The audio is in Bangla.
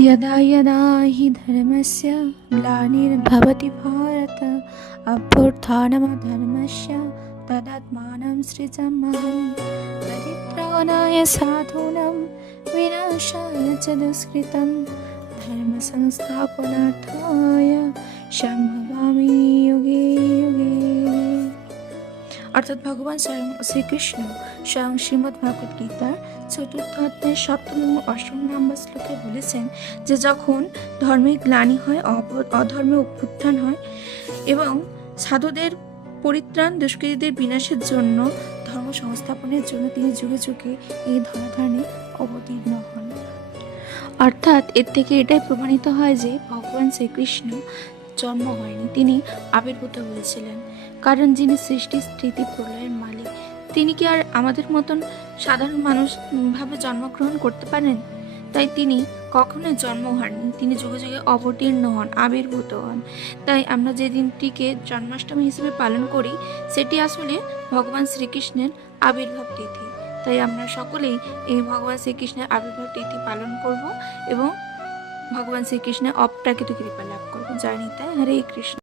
यदा यदा हि धर्मस्य ग्लानिर्भवति भारत अभ्युत्थानमधर्मस्य तदात्मानं सृजाम्यहं परित्राणाय साधूनां विनाशाय च दुष्कृतं धर्मसंस्थापनार्थाय सम्भवामि युगे युगे। অর্থাৎ ভগবান স্বয়ং শ্রীকৃষ্ণ স্বয়ং শ্রীমদ্ ভাগবত গীতার চতুর্থ অধ্যায়ের সপ্তম এবং অষ্টম নম্বর শ্লোকে বলেছেন যে যখন ধর্মের গ্লানি হয়, অধর্মের অভ্যুত্থান হয় এবং সাধুদের পরিত্রাণ, দুষ্কৃতীদের বিনাশের জন্য, ধর্ম সংস্থাপনের জন্য তিনি যুগে যুগে এই ধরাধামে অবতীর্ণ হন। অর্থাৎ এর থেকে এটাই প্রমাণিত হয় যে ভগবান শ্রীকৃষ্ণ জন্ম হয়নি, তিনি আবির্ভূত হয়েছিলেন। কারণ যিনি সৃষ্টি স্থিতি প্রলয়ের মালিক, তিনি কি আর আমাদের মতন সাধারণ মানুষ ভাবে জন্মগ্রহণ করতে পারেন? তাই তিনি কখনোই জন্ম হননি, তিনি যুগে যুগে অবতীর্ণ হন, আবির্ভূত হন। তাই আমরা যে দিনটিকে জন্মাষ্টমী হিসেবে পালন করি সেটি আসলে ভগবান শ্রীকৃষ্ণের আবির্ভাব তিথি। তাই আমরা সকলেই এই ভগবান শ্রীকৃষ্ণের আবির্ভাব তিথি পালন করব এবং ভগবান শ্রীকৃষ্ণের অপ্রাকৃত কৃপা লাভ করবো। জয় নিতাই, হরে কৃষ্ণ।